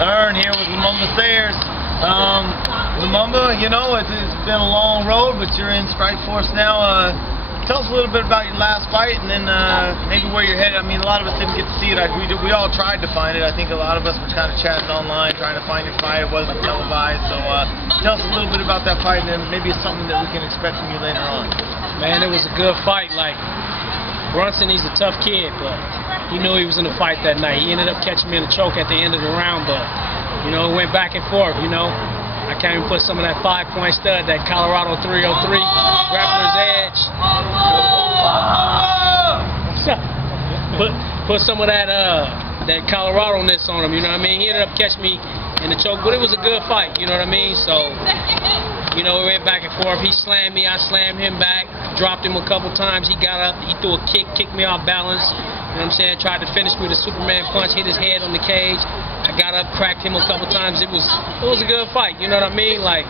Learn here with Lumumba Sayers. Lumumba, you know, it's been a long road, but you're in Strikeforce now. Tell us a little bit about your last fight, and then maybe where you're headed. I mean, a lot of us didn't get to see it. We all tried to find it. I think a lot of us were kind of chatting online, trying to find your fight. It wasn't televised. So tell us a little bit about that fight, and then maybe it's something that we can expect from you later on. Man, it was a good fight. Like, Brunson, he's a tough kid, but he knew he was in the fight that night. He ended up catching me in a choke at the end of the round, but, you know, it went back and forth, you know. I can't even put some of that 5-point stud, that Colorado 303, grappler's edge. Put some of that Colorado-ness on him, you know what I mean? He ended up catching me in the choke, but it was a good fight, you know what I mean? So, you know, we went back and forth. He slammed me, I slammed him back, dropped him a couple times. He got up, he threw a kick, kicked me off balance. You know what I'm saying? Tried to finish me with a Superman punch, hit his head on the cage. I got up, cracked him a couple times. It was a good fight, you know what I mean? Like,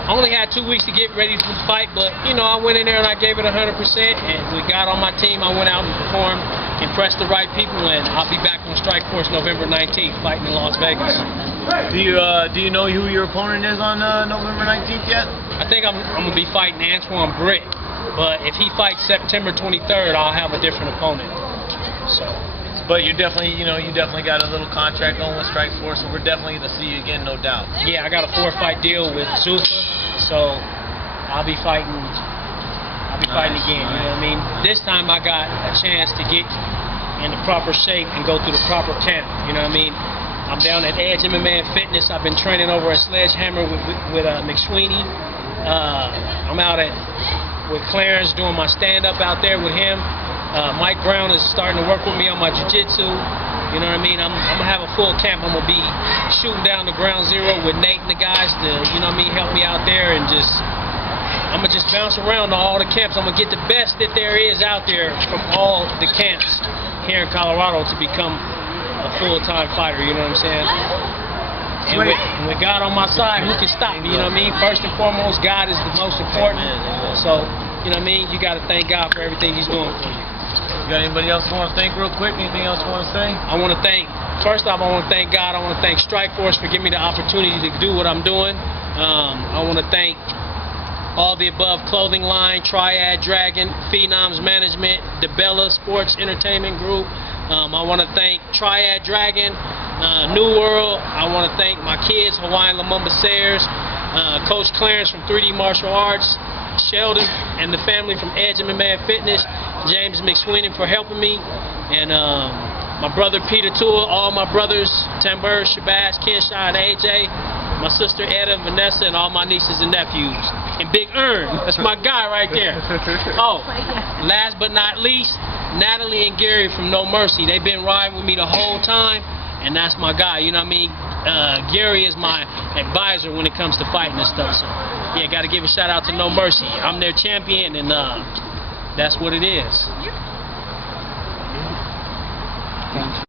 I only had 2 weeks to get ready for the fight, but, you know, I went in there and I gave it 100%, and with God on my team, I went out and performed, impressed the right people, and I'll be back on Strikeforce November 19th, fighting in Las Vegas. Do you know who your opponent is on November 19th yet? I think I'm going to be fighting Antoine Britt, but if he fights September 23rd, I'll have a different opponent. So. But you definitely got a little contract going with Strikeforce, and we're definitely going to see you again, no doubt. Yeah, I got a 4-fight deal with Zuffa, so I'll be fighting again. You know what I mean? This time I got a chance to get in the proper shape and go through the proper camp. You know what I mean? I'm down at Edge MMA and Fitness. I've been training over at Sledgehammer with McSweeney. I'm out with Clarence doing my stand-up out there with him. Mike Brown is starting to work with me on my jiu-jitsu. You know what I mean? I'm going to have a full camp. I'm going to be shooting down to ground zero with Nate and the guys to, you know what I mean, help me out there, and I'm going to just bounce around to all the camps. I'm going to get the best that there is out there from all the camps here in Colorado to become a full-time fighter, you know what I'm saying? And with God on my side, who can stop me, you know what I mean? First and foremost, God is the most important. So, you know what I mean? You got to thank God for everything He's doing for you. You got anybody else you want to thank real quick? Anything else you want to say? First off, I want to thank God. I want to thank Strikeforce for giving me the opportunity to do what I'm doing. I want to thank All the Above Clothing Line, Triad Dragon, Phenoms Management, DeBella Sports Entertainment Group. I want to thank Triad Dragon, New World. I want to thank my kids, Hawaiian Lumumba Sayers, Coach Clarence from 3D Martial Arts, Sheldon and the family from Edge MMA and Fitness, James McSweeney for helping me, and my brother Peter Toole, all my brothers, Tambur, Shabazz, Kenshaw, and AJ, my sister Etta and Vanessa, and all my nieces and nephews. And Big Earn, that's my guy right there. Oh, last but not least, Natalie and Gary from No Mercy. They've been riding with me the whole time, and that's my guy, you know what I mean? Gary is my advisor when it comes to fighting and stuff, so yeah, got to give a shout out to No Mercy. I'm their champion, and that's what it is.